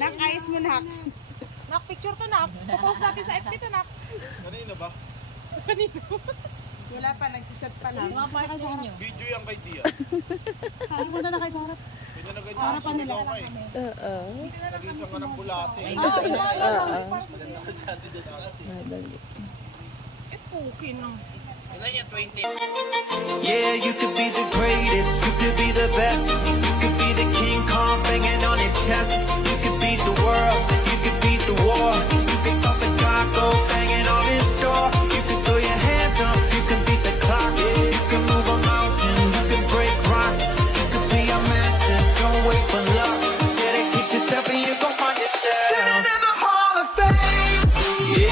Nak, ayos mo, nak. Nak, picture to, nak. Popost natin sa FB to, nak. Kanino ba? Wala pa, nagsiset pa lang. Mga pa kayo sa inyo. Video yan kay Tia. Punta na kayo sa harap. Kanya na ganyan sa nila ka eh. Nag-isa ka ng bulate. Pukin lang. Yeah, you could be the greatest, you could be the best, you could be the King Kong banging on your chest, you could beat the world, you could beat the war, you could talk the God, go banging on his door, you could throw your hands up, you can beat the clock, you can move a mountain, you can break rocks, you could be a master, don't wait for luck, dedicate yourself and you gon' find yourself. Standing in the Hall of Fame, yeah.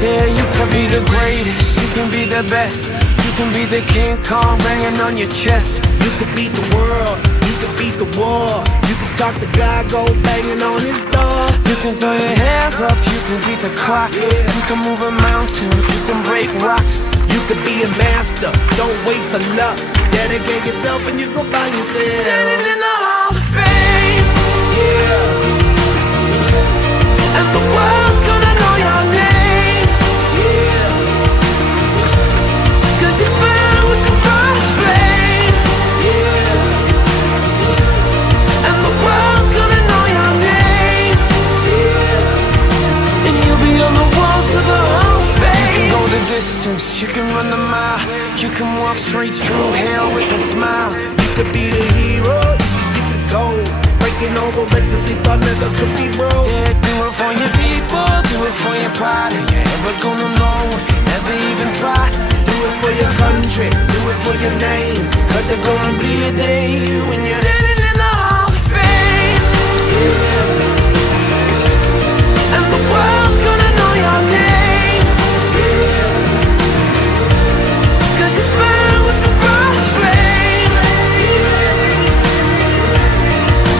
Yeah, you can be the greatest, you can be the best, you can be the King Kong banging on your chest. You could beat the world, you could beat the war, you could talk to God, go banging on his door. You can throw your hands up, you can beat the clock, you can move a mountain, you can break rocks. You could be a master, don't wait for luck. Dedicate yourself and you gon' find yourself. Standing in the Hall of Fame, Yeah, and the world's gonna know your name, yeah, 'cause you burn with the first flame, yeah, and the world's gonna know your name, yeah. and you'll be on the walls of the Hall of Fame. You can go the distance, you can run the mile, you can walk straight through hell with a smile. You could be the hero, you could get the gold. Breaking over records they thought never could be broke. Yeah, do it for your people, do it for your pride. Are you ever gonna know if you never even try? Do it for your country, do it for your name. Cause there's gonna be a day when you're Standing in the Hall of Fame, and the world's gonna know your name, 'cause you burn with the first flame,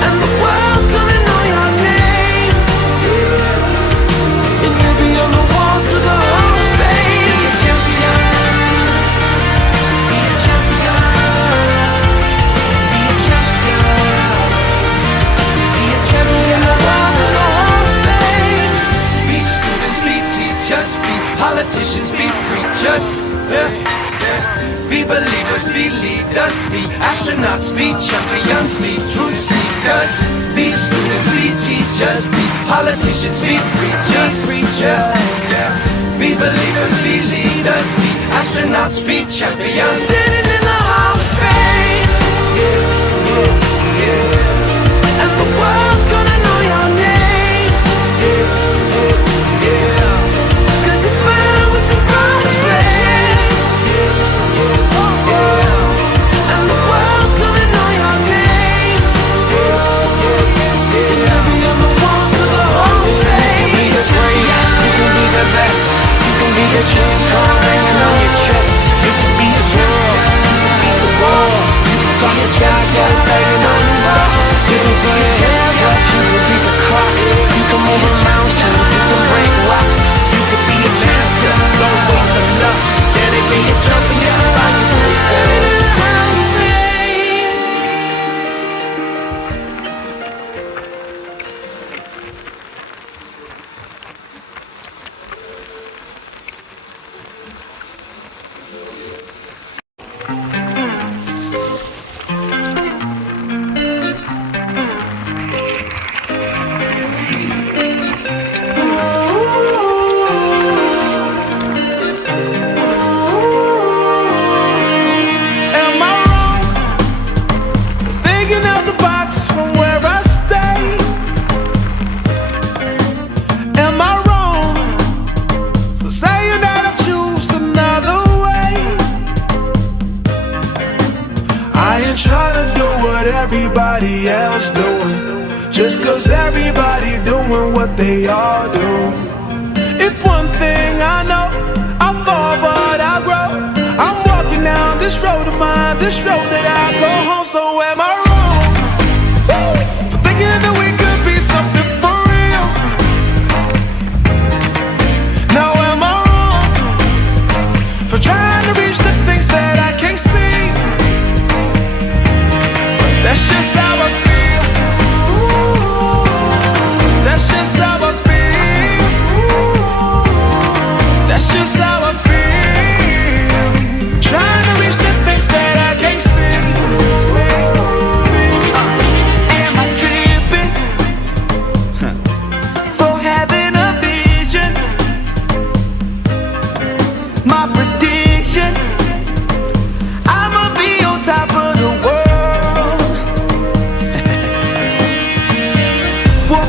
and the world's gonna know your name, and you'll be on the walls of the Hall of Fame. be a champion, be a champion, be a champion, be a champion. Be students, be teachers, be politicians, be preachers, yeah. Be believers, be leaders, be astronauts, be champions, be truth seekers. Be students, be teachers, be politicians, be preachers, yeah. Be believers, be leaders, be astronauts, be champions. Standing in the Hall of Fame, and the world's gonna know your name, 'cause you burn with the first flame, and the world's gonna know your name, and you'll be on the walls of the Hall of Fame. You can be the greatest, you can be the best, you can be the King Kong hanging on your chest. You could be the world, what they all do. If one thing I know, I fall but I grow. I'm walking down this road of mine, this road that I go home. So am I wrong for thinking that we could be something for real? Now am I wrong for trying to reach the things that I can't see? But that's just how I feel. That's just how I feel. That's just how I feel. Trying to reach the things that I can't see. Am I tripping for having a vision? My prediction, I'ma be on top of the world. Walk,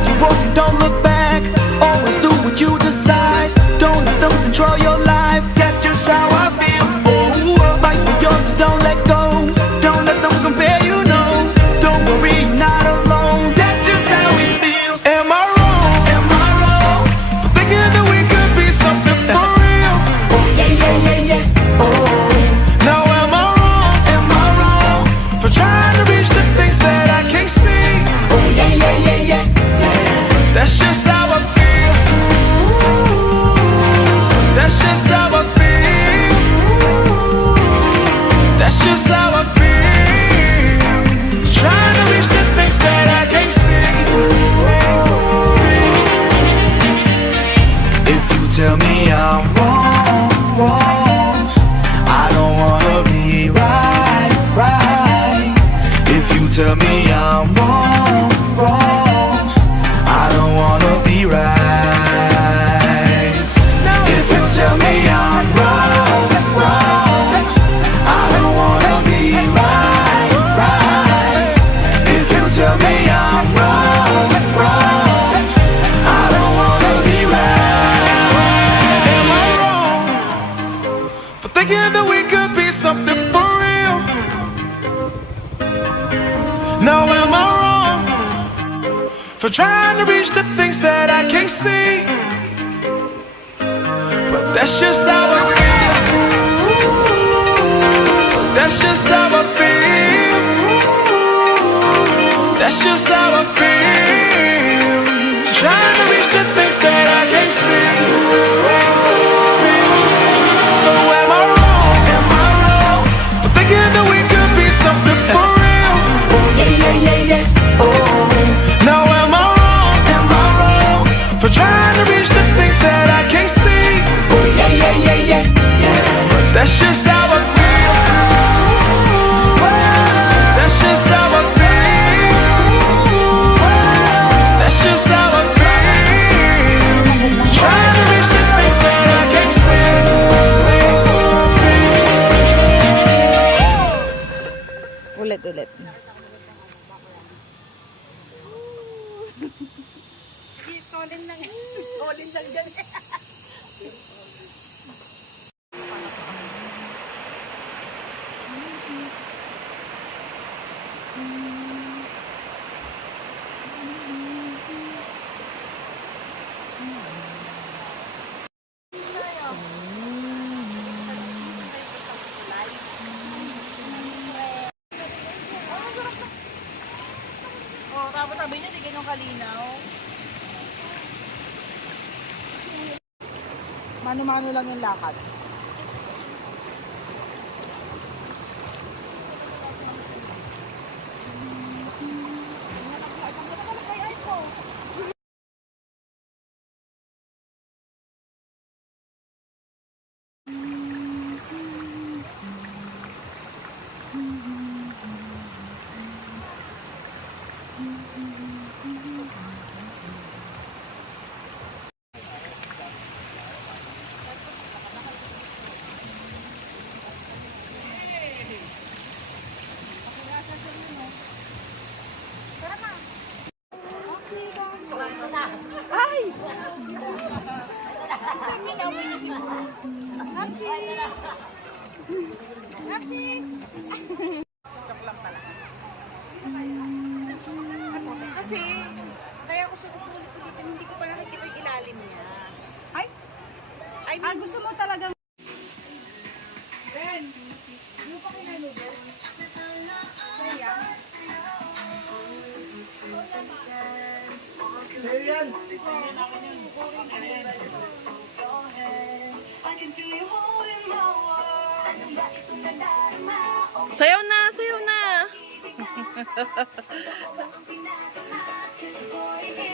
don't look back. Always do what you decide. Don't let them control your life. That's just how I feel. Oh, fight for yours, so don't let go. Don't let them compare, you know. Don't worry, you're not alone. That's just how we feel. Am I wrong? Am I wrong for thinking that we could be something for real? Oh yeah. Oh. Now am I wrong? Am I wrong for trying to reach the things that I can't see? Oh yeah. That's just how I feel. That's just how I feel. That's just how I feel. Trying to reach the things that I can't see. If you tell me I'm wrong, I don't wanna be right. If you tell me I'm wrong, I don't wanna be right. If you tell me I'm wrong, I don't wanna be right. If you tell me I'm wrong, I don't wanna be right. Am I wrong for thinking that we could be something for real? Now am I wrong for trying to reach the things that I can't see? But that's just how I feel. That's just how I feel. That's just how I feel. Trying to reach the things that I can't see. So am I wrong? Am I wrong for thinking that we could be something for real? Oh. Now am I wrong for trying to reach the things that I can't see? Oh yeah. But that's just how I feel. That's just how I feel. That's just how I feel. Trying to reach the things that I can't see. Ulit. Stolin lang dyan. Tapos sabi niya, di ganyan kalinaw. Mano-mano lang yung lakad. Kasi, kaya ko siya gusto ulit-ulitin. Hindi ko pa nakikita yung ilalim niya. Ay, I mean, gusto mo talagang... Ben, yung pa kaya noodles? Kaya? Sayaw na, sayaw na.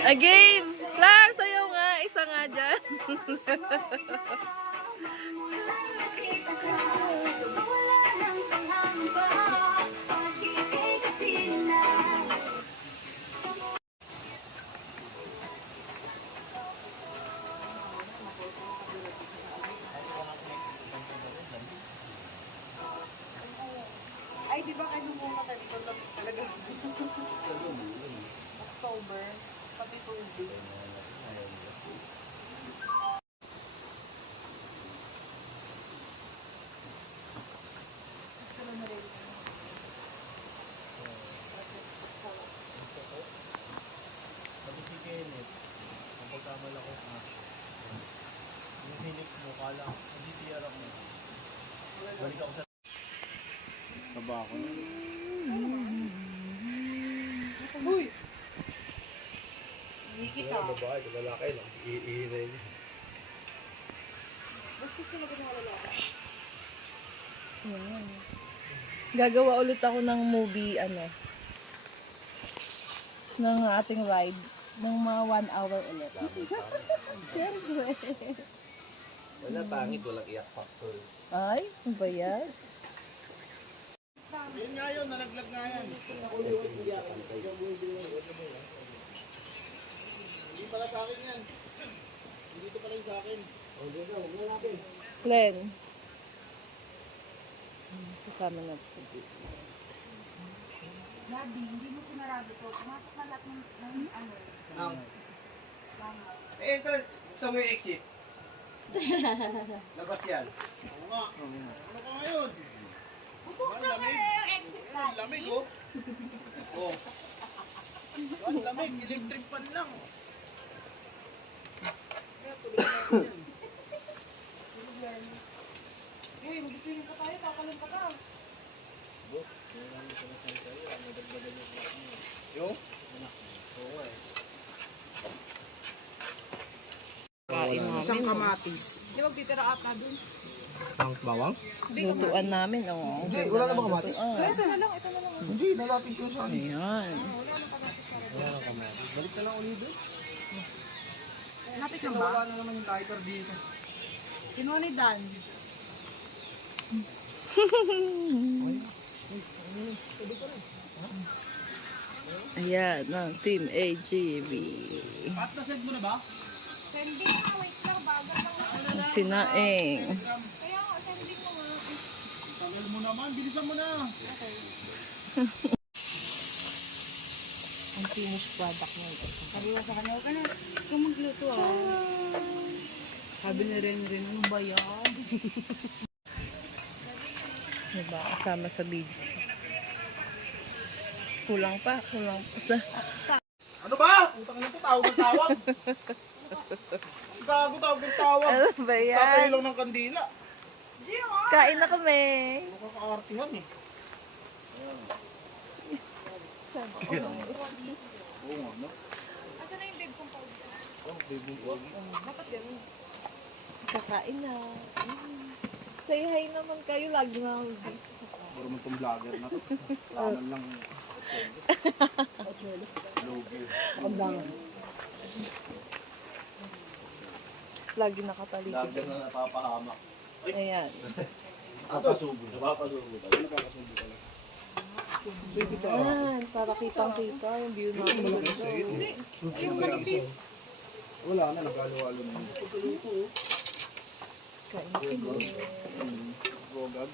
A game. Clar, sayaw nga. Isa nga dyan. Ay, di ba kayo muna talaga? October, pati tubig. Sabi si Kenneth, ang pagkamala ko yung hilik mo, kala ko, hindi siya harap mo. Balik ako sa... Taba ako na. Uy! Hindi kita. Babae, lalaki lang. Iihinay niya. Basta sinabi ng lalaki. Yan. Gagawa ulit ako ng movie, ng ating ride. Ng mga 1 hour ulit. Siyempre. Wala, pangit. Walang iyak factor. Ay, ano ba yan? Yun nga yun, nalaglag nga yan. Hindi pala sa akin yan. Hindi ito pala yung sa akin. Glenn. Kasama natin sa video. Daddy, hindi mo sinarado to. Pumasok na lahat ng ano. Eh, ito, saan mo yung exit? Labas yan. Oo nga. Ano ka ngayon? Ang lamig. Ang lamig, oh. Oh. Ang lamig. Electric fan lang. Kaya tuloy natin yan. Eh, mag-swimming pa tayo, tatalon ka pa. Yung? Isang kamatis. Di magtitira ata dun. Bawang? Lutuan namin, oh. Hindi, wala namang kamatis. Ito na lang, ito na lang. Hindi, lalapit ko sa akin. Ayan. Wala nang kamatis. Balik na lang ulit doon. Napit Kasi lang wala ba? na naman yung lighter dito. Kinuha ni Dan. Ayan, ng Team AGB. At nasend mo na ba? Sending na, wait lang, bagal lang. Ang sinaing. Kaya nga, sending mo nga. Tagal mo naman, bilisan mo na. Ang finished product niya ito. Sabi ko sa kanya, huwag ka na. Ikaw magluto Sabi ni Ren, ano ba yan? Diba? Kasama sa video. Kulang pa sa... Ano ba? Utang na ito, tawag ng tawag. Gago, tawag ng tawag. Ano ba Tatay yan? lang ng kandila. Kain na kami. Ano kakaartihan eh. Oo nga, no? Asan na yung babe kong powder? Oh, baby, baby. Dapat ganun. Kakain na. Say hi naman kayo. Lagi na ako busy. Puro mo itong vlogger na to. Laman lang. Logi. Lagi nakatalikod. Vlogger na napapahamak. Ayan. Napapasubo. Napapasubo talaga. Napapasubo talaga. So, ito ka. Ayan. Para kitang-kita yung view namin. Hindi, yung manipis. Wala na, nagalo-alo na. Kain na kami. Gogag.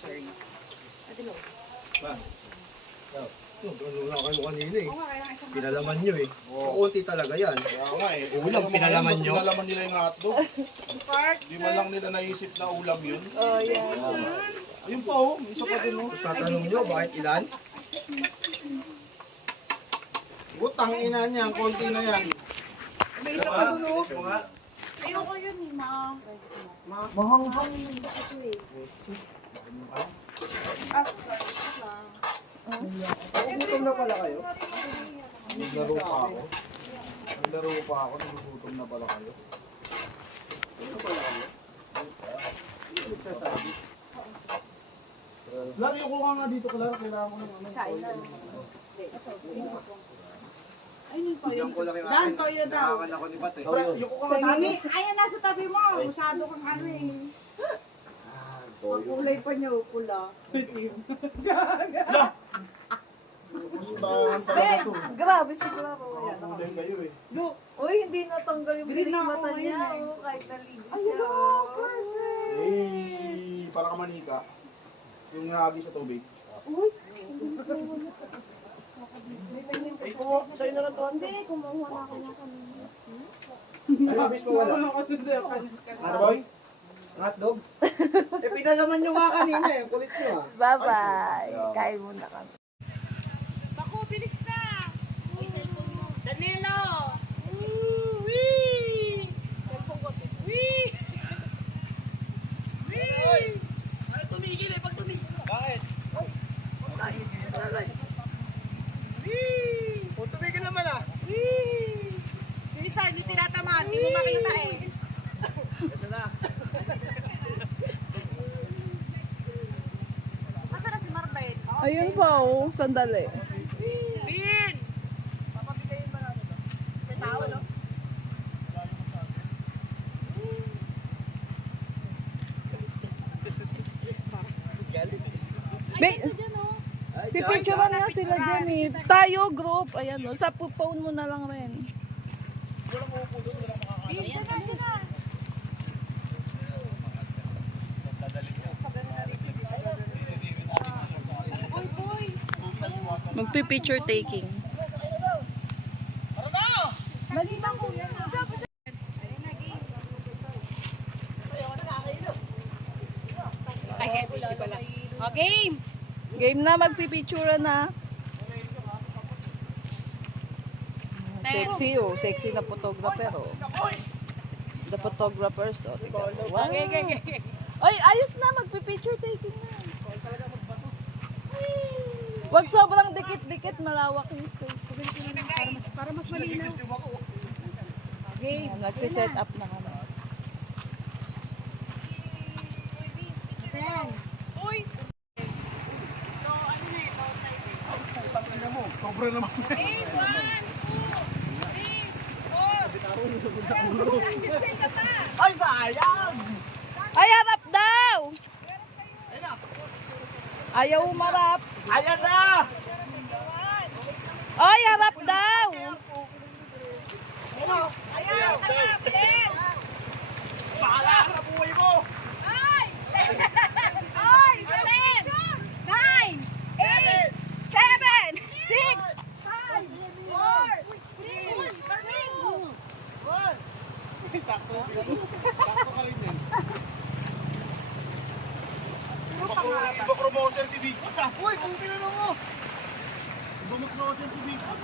Cherries. Ate Lo. Ba? Ano na kayo kanina eh. Oo nga, kaya isang Pinalaman nyo eh. Kaunti talaga yan. Kaya nga eh. Ulam, pinalaman nyo? Pinalaman nila yung hotdog. part. Di man lang nila naisip na ulam yun. Oh, yan. Ayun pa oh, isa pa din oh. Tapos tatanong nyo, bakit ilan? Butang ina niyan, konti na yan. May isa pa doon, oh. Ayoko yun eh, ma. Nagugutom na pala kayo? Naglaro pa ako. Nagugutom na pala kayo. Ano pala kayo? Lari, ako nga dito, Clara. Kailangan ko ng ano. Dan, toyo daw. Yung ko nga Mami, ayan nasa tabi mo. Masyado kang ano eh. Kulay pa niyo, pula. Gustahan talaga to. Grabe siguro. Kulay kayo eh. Uy, hindi natanggal yung Green bilik na ako mata niya. ngayon eh. Oh, kahit naligo siya. Hey, para ka manika. Yung nahagi sa tubig. Hindi, kumuha na ako niya kanina. Ano, bis mo wala? Ano, boy? Hotdog? Pinalaman nyo nga kanina eh. Kulit nyo ah. Bye-bye. Kain muna kami. Bako, bilis na! Danilo! O, tumigil naman ah. Yung isa, hindi tinatamaan, hindi mo makita eh. Asa na si Marbet? Ayun pa oh, sandali. Bin! Pipicturean nga sila dyan eh. Tayo group, ayan o. Sa phone mo na lang rin. Bin, dyan na! Boy, boy! Magpipicture taking. Mali lang ko yan. Okay! Game na, magpipicture na. Sexy oh, sexy na photographer oh. The photographers oh, tignan mo. Wow. Ay, ayos na, magpipicture taking na. Wag sobrang dikit-dikit, malawak yung space. Para mas malinaw. Ayan, nagsiset up na kami. Uy! Sobra naman. 8, 1, 2, 3, 4! Ay, sayang! Ay, harap daw! Ayaw umarap. Ayan na! Ay, harap daw! Ayan! Ayan! Ben! Bahala ka sa buhay mo! Ay! Ay! 7! 9! 8! 7! 6! 5! 4! 3! Sakto ka rin yan. Iba promotion si Vicos ah. Uy, kung tinanong mo. Iba promotion si Vicos.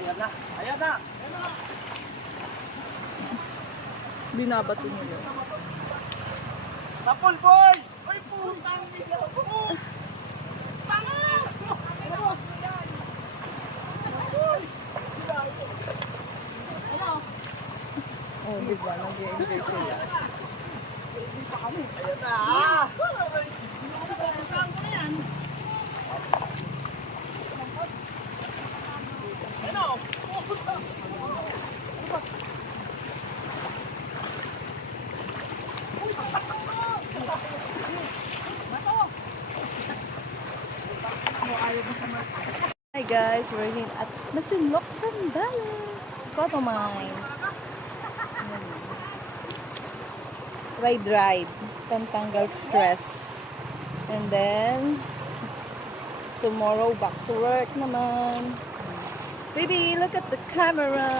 Ayan na. Ayan na. Binabato nila. Tapol boy! Uy, putang nila. Tanga! Oh, di ba? Nag-enjoy sila. Ayan na ah! Hi guys, we're here at Masinloc, Zambales. Photo mines. Ride. Pantanggal stress. And then, tomorrow back to work naman. Baby, look at the camera.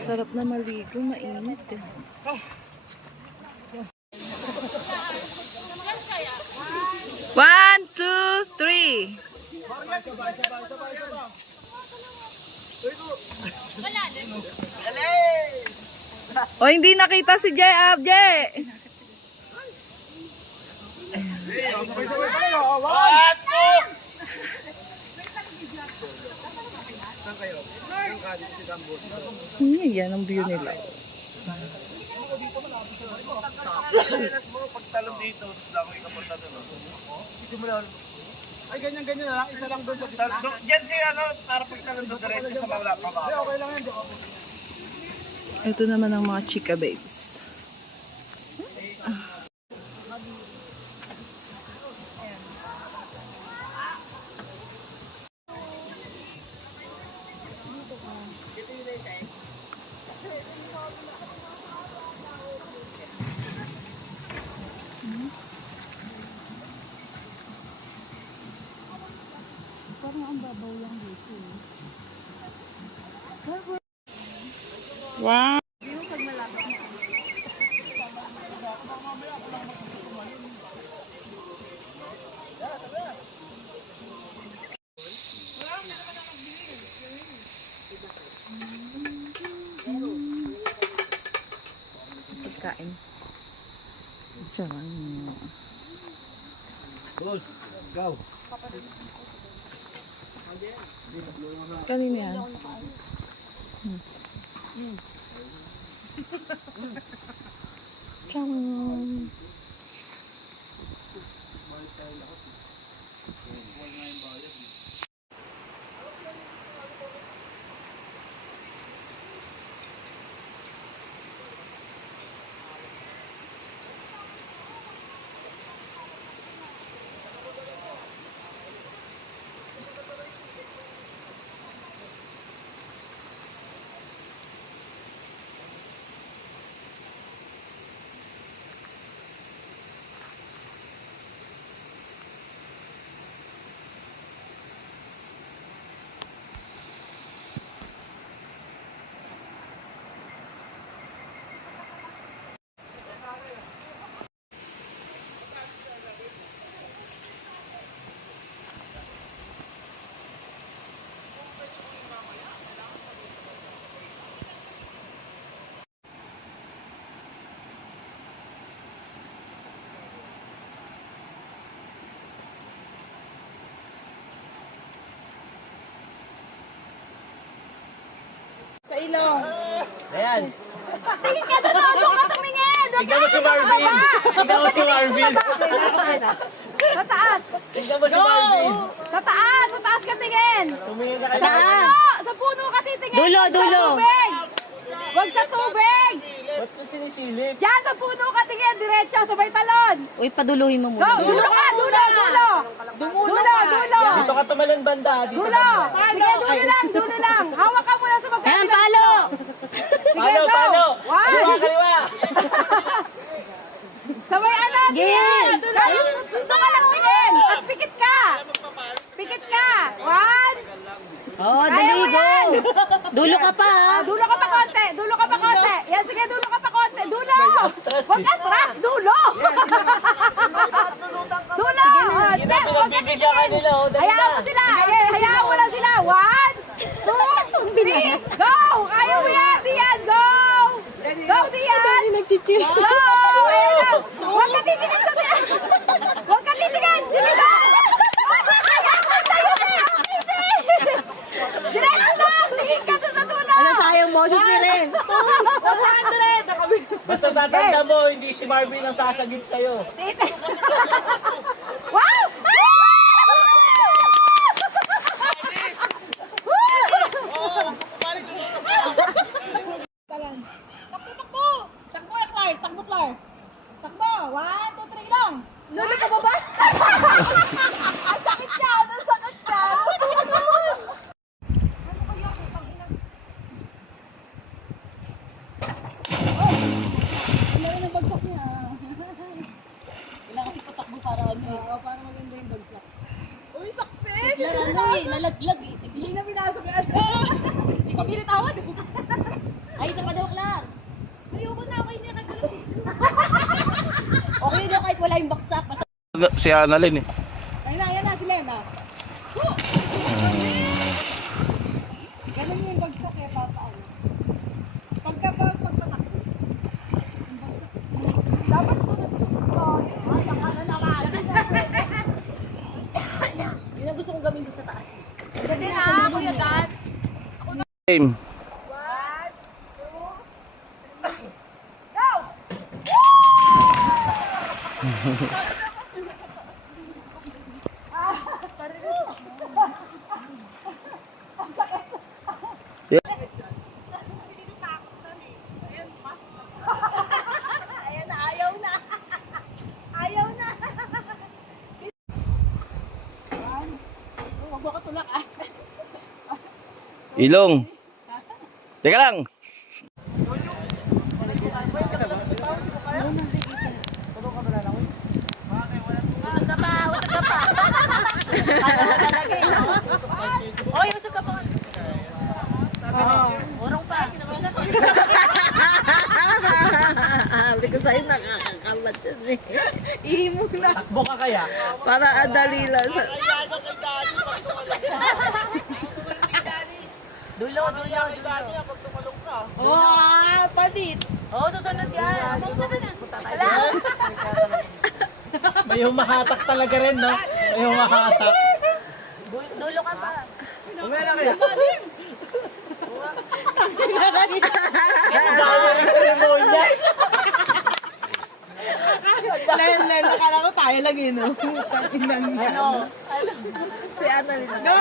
Sarap na maligo, mainit eh. One, two, three. O, hindi nakita si Jay Abje. Yan ang view nila. Pagtalon dito, tapos lang ako ikapunta doon. Ay, ganyan-ganyan na lang. Isa lang doon sa gitna. Diyan si ano, para pagtalon doon diretso sa mawala pa ba? Okay lang yan. Ito naman ang mga chika babes. Wow! Pagkain. Diyan. Boss, go. Kanina yan. Tiyang. Sa ilong. Ayan. Tingin ka doon, doon ka tumingin! Tignan mo si Marvin. Tignan mo si Marvin. Sa taas! Tignan mo si Marvin. Sa taas! Sa taas ka tingin! Tumingin ka Sa puno! Sa puno ka titingin! Dulo, Huwag dulo. Sa tubig! Huwag sa tubig! Ba't mo sinisilip? Yan, sa puno ka tingin! Diretso, sabay talon! Uy, paduluhin mo Go! muna. Dulo ka! Dulo! Dulo! Dulo! Dulo! Dito ka tumalon banda. Dito Dulo! banda. Sige, dulo lang! Dulo lang! Hawak ka muna sa Ayan, magkabilang palo! Sige, Palo, go! palo. One! Kaliwa, kaliwa. Sabay ano? Gil. Dito ka lang tingin. Tapos pikit ka. Pikit ka. 1. Oh, Kaya dali, mo go. yan. Dulo ka pa, ha? Dulo ka pa konti. Dulo ka pa konti. Yan, sige, dulo ka pa konti. Dulo. Huwag ka atras. Dulo. Dulo. Hindi, huwag ka titigil. Hayaan mo sila. Hayaan mo lang sila. 1, 2, 3. Go. Kaya mo yan. Dian, go. Go, Dian. Nagchichil. Go. Ayan na. Huwag ka titigil sa Dian. Huwag ka titigil. Dili ka. Hayaan mo sa'yo na. Diretso lang. Tingin ka doon sa dulo. Ano sayang mo? Sis rin. 100. Basta tatanda mo, hindi si Marvin ang sasagip sa'yo. Wow! Takbo! Takbo, Clark! Takbo, Clark! Takbo! 1, 2, 3 lang! Lolo ka ba ba? Ang sakit yan! Ang sakit yan! Uy, success! Nalaglag eh. Hindi na pinasok yan. Hindi ko pinitawan. Ay, isa pa daw lang. Ayoko na, okay na katulog. Okay daw kahit wala yung baksak. Si Annalyn eh. Ayun na, si Lena. Ganun yung bagsak eh, papaano. Pagpatakbo. Dapat sunod-sunod ka. Ay, akala naman. Yun ang gusto kong gawin doon sa taas. Ganda na, Kuya Dan. Game. 1, 2, 3. Go! Ayan na, ayaw na. Ayaw na. Huwag mo katulak ah. Ilong. Teka lang. Usog ka pa, usog ka pa. Oy, usog ka pa. Urong pa. Sabi ko sa'yo, nakakakalat yun eh. Ihimo na. Takbo ka kaya? Para adali lang. Dulo. Wow, palit. Oo, susunod yan. Wala. May humahatak talaga rin, no? May humahatak. Dulo ka pa. Umera kaya. Len, akala ko tayo lang yun, no? Ano? Si Annalyn. Go!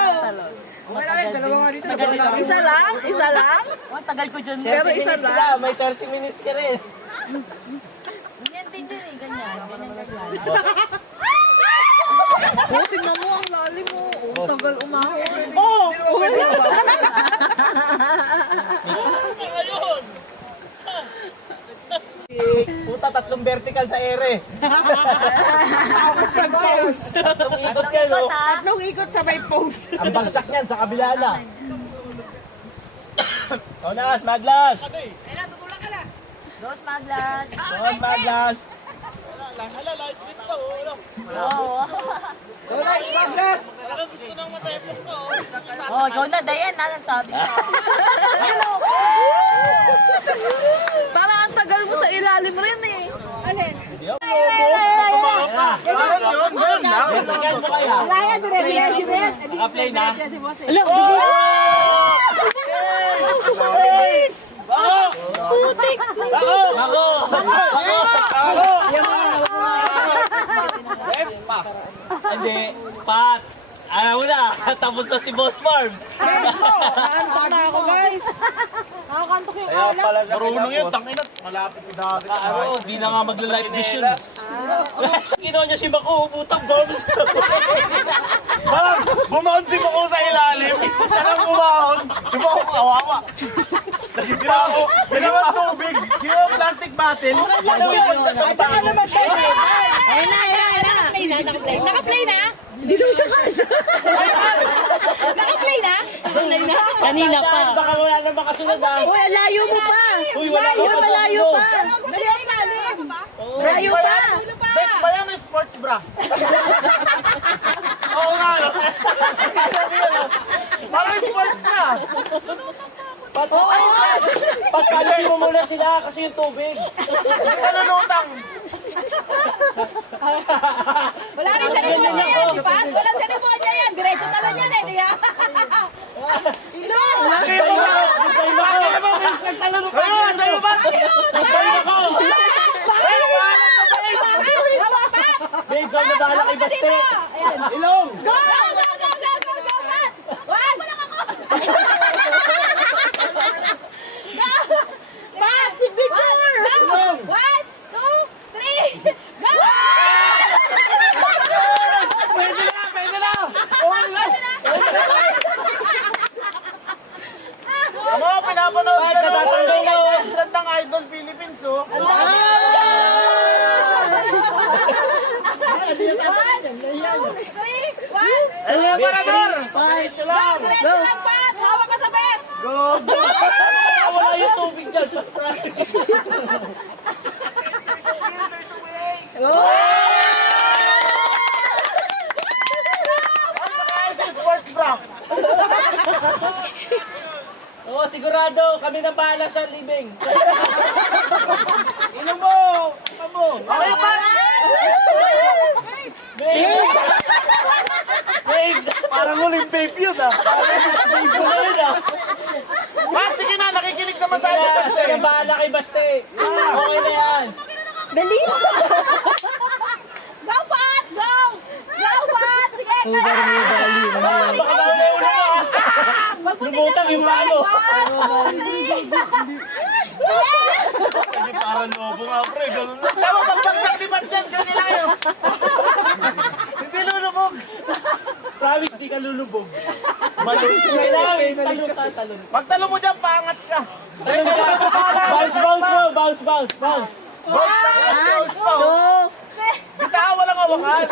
Umera kaya, dalawa nga dito. Dalawa nga dito. Isa lang? Isa lang? Oh, tagal ko dyan. Pero isa lang. May 30 minutes ka rin. Ganyan din yun eh, ganyan. Ganyan. Oh, tingnan mo ang lalim mo. Oh, tagal umahon. Oh! Puta, 3 vertical sa ere. Tapos sa pose. 3 ikot ka, no? Tatlong ikot sa may pose. Ang bagsak niyan sa kabila na. Tonas, Maglas! Rose Maglas. Tonas, Maglas! Oo. Douglas, Douglas! Oh, ikaw na, Dayan na, nagsabi ka. Parang ang tagal mo sa ilalim rin eh. Alin? Vertical mo kaya? Wala yan, direct. Naka-play na? Alam, Ako! Hindi, Pat! Alam mo na, tapos na si Boss Barbs. Nakakantok na ako, guys. Nakakantok yung Kaya kaula. pala siya marunong yun, tangina. Malapit si David. Ano, di na nga magla-live vision. Kinuha niya si Maku, putang bombs. Bang, bumaon si Mako sa ilalim. Siya lang bumahon. Di ba ako kawawa? Ginawa tubig. Ginawa plastic bottle. At saka naman tayo. Ayun na. Naka-play na? Hindi daw siya kasha. Naka-play na? Kanina pa. Baka wala na makasunod ah. Uy, layo mo pa. Malayo pa. Layo pa. Best ba yan? May sports bra. Oo nga. No? Parang sports bra. Pagkalasin mo muna sila kasi yung tubig. Hindi ka nalutang. Wala rin seremonya yan, di ba? Walang seremonya yan. Diretso na lang yan eh, di ba? Ilong! Kayo, sa'yo ba? Babe, ikaw na bahala kay Baste. Ilong! Go! One! Pat, signature! One, two, three, go! Pwede na! Ano, pinapanood ka na ang gandang Idol Philippines, oh. One, two, three, one! El Emperador! Diretso lang, Pat! Hawak ka sa best! Go! Wala yung tubig dyan. Sports bra. Oo, sigurado. Kami na bahala sa living. Inom mo! Amo! Okay pa! Babe! Parang huling babe yun, ah. Babe ko na yun ah. Pat, sige na, nakikinig naman sa akin. Siya na bahala kay Baste. Okay na yan. Dali! Go, Pat! Go! Go, Pat! Sige! Baka nauna ka. Lumutang yung palo. Parang lobo nga, pre. Ganun lang. Tama, pagbagsak ni Pat yan. Ganun lang yun. Hindi lulubog. Promise, di ka lulubog. Malis na Kailangan, talon. Pag talo mo dyan, pangat ka. Talon ka. Bounce. Bounce pa. Bitaw, walang hawakan.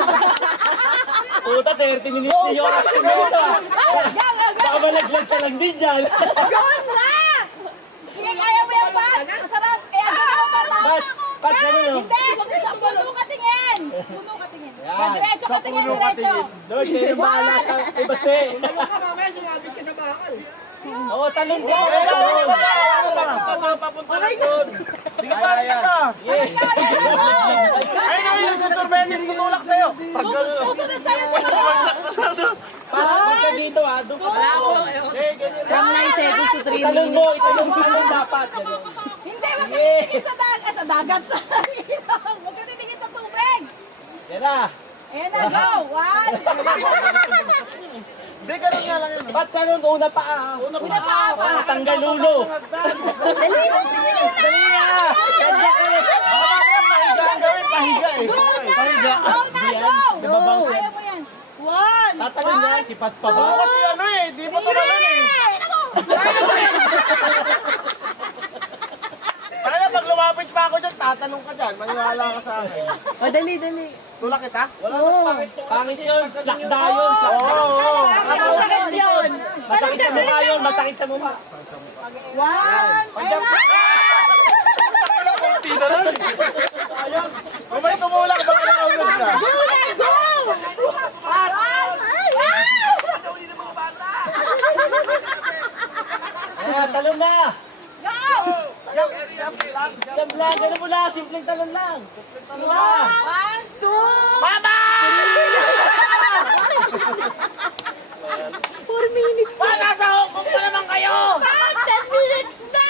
Puta, 30 minutes na yung oras mo ito. Baka malaglag ka lang din dyan. Gawin na! Sige, kaya mo yan, Pat! Masarap! Kaya gawin mo, Pat! Pat, ganun o. Hindi! Puno ka tingin! Puno ka tingin! Yan. Diretso ka tingin, diretso! Lord, kayo na bahala sa kay Baste. Oo, talon ka. Papunta na doon. Sige pa, sige pa. Ay, na, yung susurbetis, tutulak sa'yo. Susunod sa'yo sa Pagpunta ka dito ha, doon ka ako. From 9 seconds to 3 Italon mo, italon dapat. Ganun. Hindi, huwag ka titingin sa dagat. Sa dagat, sa ilong. Huwag ka titingin sa tubig. Yan na. Ayan na, go! One! Hindi, ganun nga lang yun. Pat ka nun, una pa ah. Una pa. Para tanggal ulo. Dali na! Dali na. Kanya ka na. Baka mamaya, pahiga ang gawin, pahiga eh. Pahiga. Go na, go! Kaya mo yan. One! Tatalon niya, kipat pa ba? Oo, kasi ano eh, di mo tumalon eh. Kaya pag lumapit pa ako dyan, tatanong ka dyan, maniwala ka sa akin. O, dali. Tulak kita? Pangit yun, lakda yun. Oo. Masakit yun. Masakit sa mukha yun, masakit sa mukha. One! Ayun na! Konti na rin. Kung may tumulak, baka nakaulog ka. Go! Ayan, talon na. Go! Jump lang, ganun mo lang, simpleng talon lang. One, two, Mama! 4 minutes. Pa, nasa Hong Kong pa naman kayo! 10 minutes na!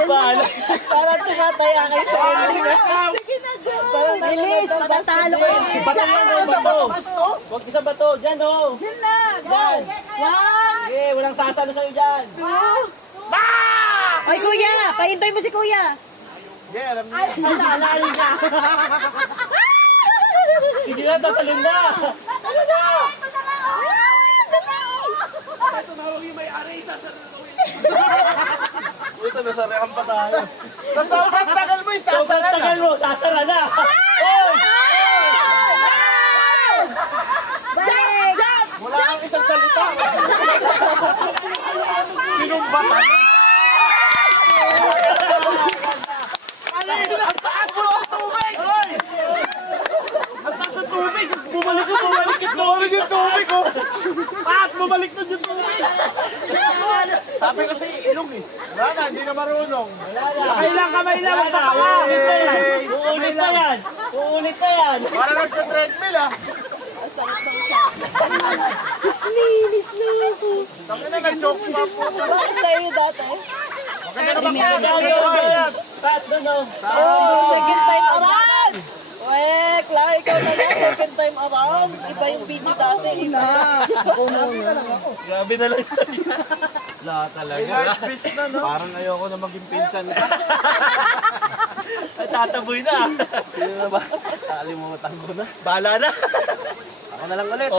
Bahala. Parang tumataya kayo sa inyo. Sige na, go! Bilis, matatalo kayo. Bato yan, oh, bato. Huwag isang bato, dyan oh. Diyan na, go! Yan. One, Okay, walang sasalo sa'yo dyan. two, Oy, kuya! Pahintay mo si kuya! Yeah, alam niyo. Ay, naalala ka! Sige na, tatalon na. Ano na? tumawag yung may-ari, sasara na uwi. Ito, nasarahan pa tayo. Sa sobrang tagal mo, sasara na. Tagal mo, sasara na. Oy! Wala kang isang salita. Sinumbatan. Alis! Ang taas mo ang tubig! Hoy! Ang taas ang tubig! Bumalik yung tubig, oh! Pat! Bumalik na yung tubig! Sabi ko sa'yo, ilong eh. Wala na, hindi na marunong. Kamay lang, huwag pa pa! Uulit na yan. Uulit na yan. Para nagka-treadmill, ah. 6 minutes na ako. Tangin na, nag-choke pa po. Bakit sa'yo dati? Okay na naman. Pat, doon. Oh, second time around! Wek, Clara, ikaw na lang, second time around. Iba yung video dati, iba. Grabe na lang. Wala talaga. Fish na, no? Parang ayoko na maging pinsan ka. Tataboy na. Sino na ba? Nakalimutan ko na. Bahala na. Ako na lang ulit.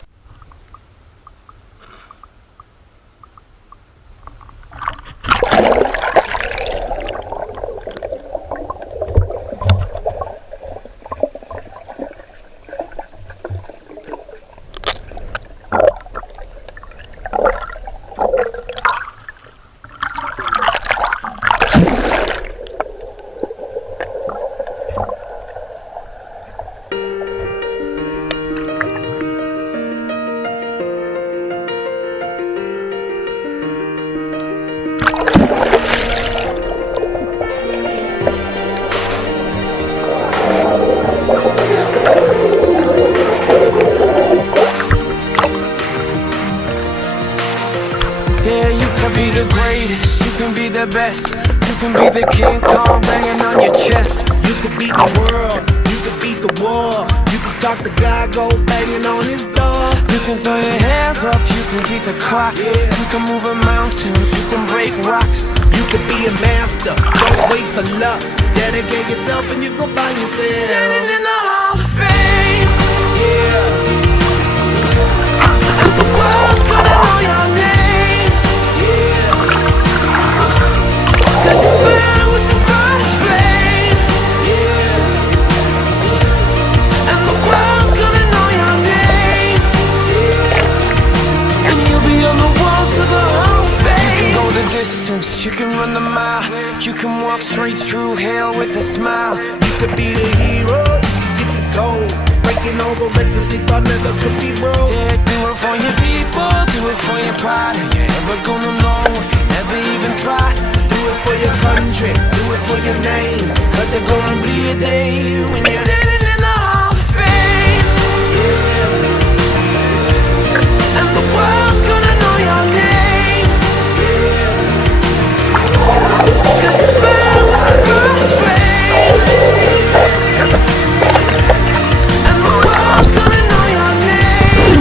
Yeah, you can be the greatest, you can be the best, you can be the King Kong banging on your chest. You could beat the world, you could beat the war. You could talk to God, go banging on his door. You can throw your hands up, you can beat the clock. You can move a mountain, you can break rocks. You could be a master, don't wait for luck. Dedicate yourself and you go find yourself. Standing in the Hall of Fame, Yeah, and the world's gonna know your name. yeah. 'Cause you burn with the brightest flame, and the world's gonna know your name. And you'll be on the walls of the Hall of Fame. You can go the distance, you can run the mile, you can walk straight through hell with a smile. You could be the hero, you could get the gold. Breaking all the records they thought never could be broke. Yeah, do it for your people, do it for your pride. Are you ever gonna know if you never even try? Do it for your country, do it for your name. Cause there's gonna be a day when you're standing in the Hall of Fame, and the world's gonna know your name. Cause you burn with the brightest flame, and the world's gonna know your name.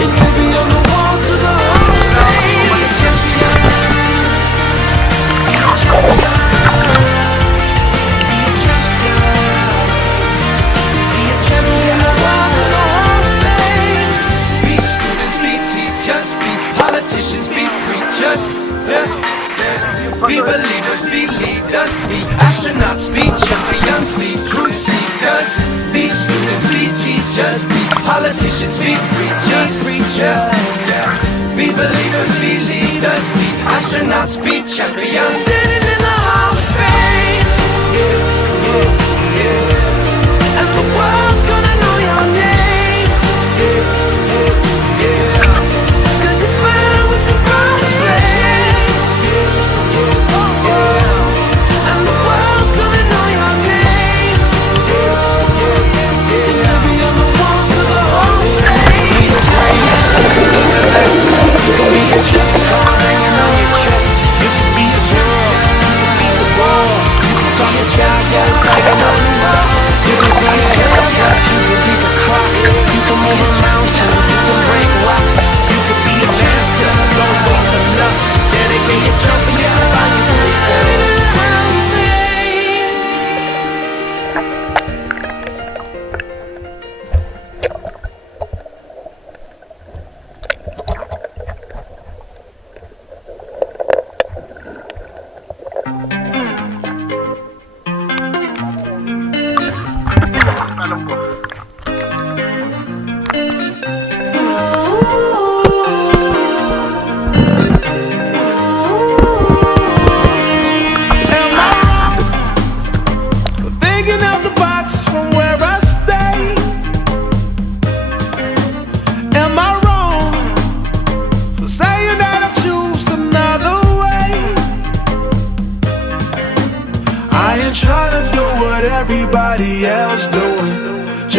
And you'll be on the walls of the Hall of Fame. Be a champion, be a champion, Be a champion, be a champion. the walls of the Hall of Fame. Be students, be teachers, be politicians, be preachers. Yeah. Be believers, be leaders, be astronauts, be champions, be truth seekers. Be students, be teachers, be politicians, be preachers. Yeah. Be believers, be leaders, be astronauts, be champions. Standing in the Hall of Fame, and the world's gonna know your name. 'Cause you burn with the brightest flame, and the world's gonna know your name. And you'll be on the walls of the Hall of Fame. Be the greatest, you can be the best, you can be a champion hanging on your chest. You could be a hero,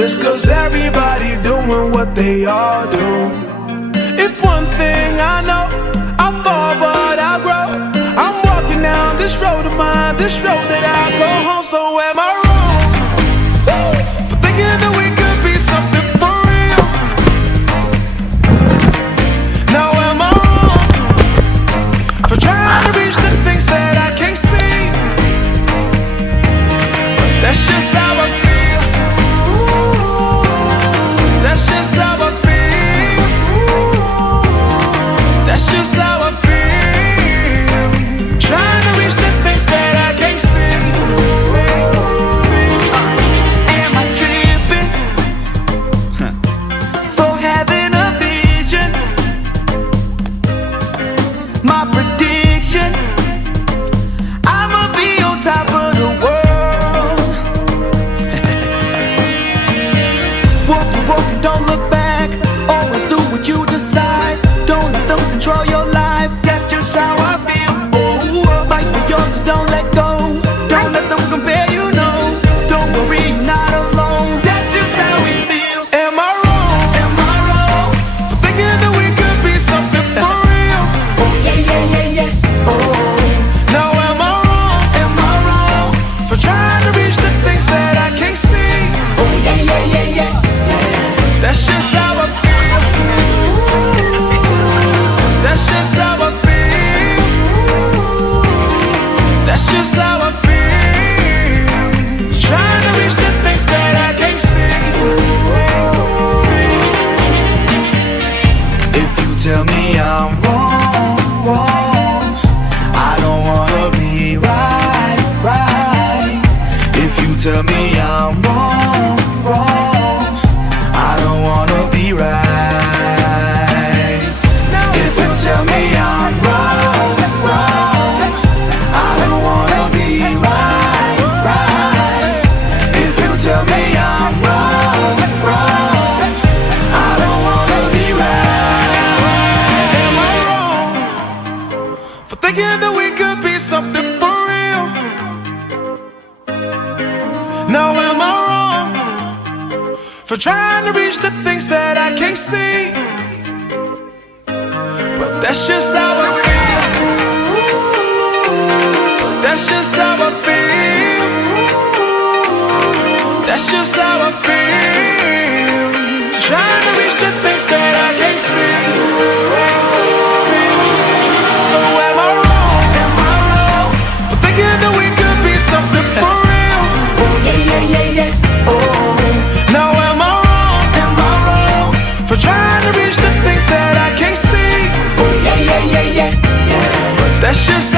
just cause everybody doing what they all do. If one thing I know, I fall but I grow. I'm walking down this road of mine, this road that I go home. So am I wrong for thinking that we could be something for real? Now am I wrong for trying to reach the things that I can't see? But that's just how I feel. That's just how I feel. That's just how I feel. Trying to reach the things that I can't see. Am I tripping for having a vision? My prediction, I'ma be on top of the world. Walk the walk and don't look back. Always do what you decide. Don't let them control your life. That's just how I feel. Oh, fight for yours, so don't let go. Don't let them compare you, no. Don't worry, you're not alone. That's just how we feel. Am I wrong? Am I wrong for thinking that we could be something for real? Oh yeah, yeah, yeah, yeah. Oh. Now am I wrong? Am I wrong for trying to reach the things that I can't see? Oh yeah, yeah, yeah, yeah. That's just how I feel. That's just how I feel. That's just how I feel. Trying to reach the things that I can't see. If you tell me I'm wrong, I don't wanna be right. If you tell me I'm wrong, I don't wanna be right. If you tell me I'm wrong, I don't wanna be right. If you tell me I'm wrong, I don't wanna be right. Am I wrong for thinking that we could be something for real? Now am I wrong for trying to reach the things that I can't see? But that's just how I feel. That's just how I feel. That's just how I feel. Trying to reach the things that I can't see. So am I wrong? Am I wrong for thinking that we could be something for real? Oh yeah, yeah, yeah, yeah. Oh. Now am I wrong? Am I wrong for trying to reach the things that I can't see? Oh yeah, yeah, yeah, yeah, yeah. But that's just